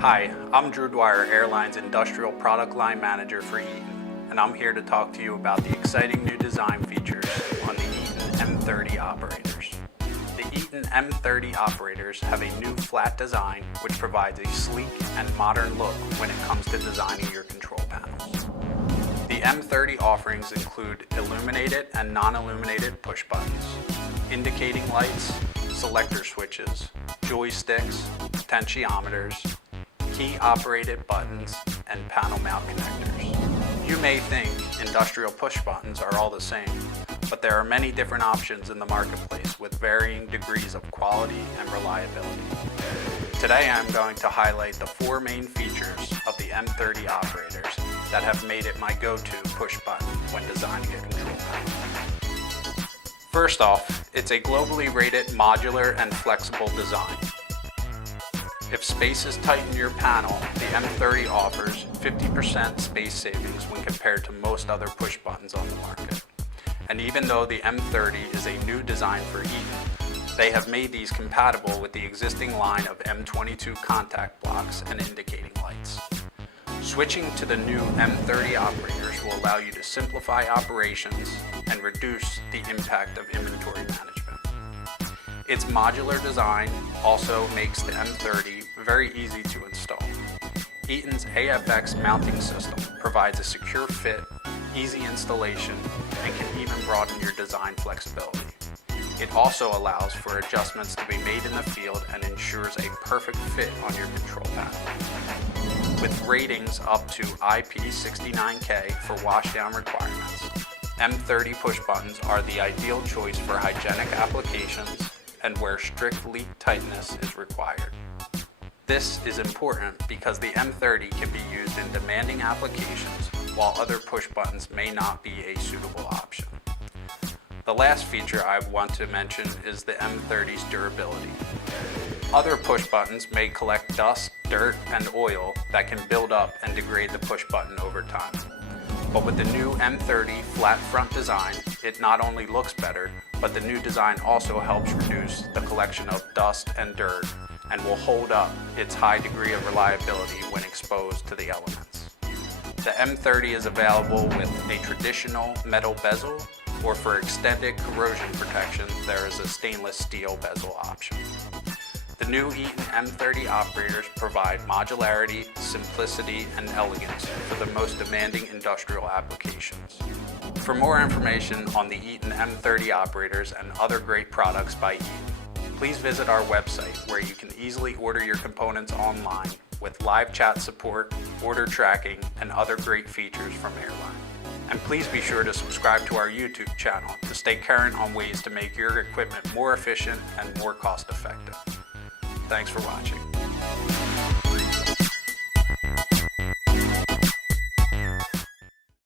Hi, I'm Drew Dwyer, Airline's Industrial Product Line Manager for Eaton, and I'm here to talk to you about the exciting new design features on the Eaton M30 operators. The Eaton M30 operators have a new flat design which provides a sleek and modern look when it comes to designing your control panels. The M30 offerings include illuminated and non-illuminated push buttons, indicating lights, selector switches, joysticks, potentiometers, key-operated buttons, and panel mount connectors. You may think industrial push buttons are all the same, but there are many different options in the marketplace with varying degrees of quality and reliability. Today I'm going to highlight the four main features of the M30 operators that have made it my go-to push button when designing a control panel. First off, it's a globally rated modular and flexible design. If space is tight in your panel, the M30 offers 50% space savings when compared to most other push buttons on the market. And even though the M30 is a new design for Eaton, they have made these compatible with the existing line of M22 contact blocks and indicating lights. Switching to the new M30 operators will allow you to simplify operations and reduce the impact of inventory management. Its modular design also makes the M30 very easy to install. Eaton's AFX mounting system provides a secure fit, easy installation, and can even broaden your design flexibility. It also allows for adjustments to be made in the field and ensures a perfect fit on your control panel. With ratings up to IP69K for washdown requirements, M30 push buttons are the ideal choice for hygienic applications and where strict leak tightness is required. This is important because the M30 can be used in demanding applications while other push buttons may not be a suitable option. The last feature I want to mention is the M30's durability. Other push buttons may collect dust, dirt, and oil that can build up and degrade the push button over time. But with the new M30 flat front design, it not only looks better, but the new design also helps reduce the collection of dust and dirt and will hold up its high degree of reliability when exposed to the elements. The M30 is available with a traditional metal bezel, or for extended corrosion protection, there is a stainless steel bezel option. The new Eaton M30 operators provide modularity, simplicity, and elegance for the most demanding industrial applications. For more information on the Eaton M30 operators and other great products by Eaton, please visit our website where you can easily order your components online with live chat support, order tracking, and other great features from Airline. And please be sure to subscribe to our YouTube channel to stay current on ways to make your equipment more efficient and more cost effective. Thanks for watching.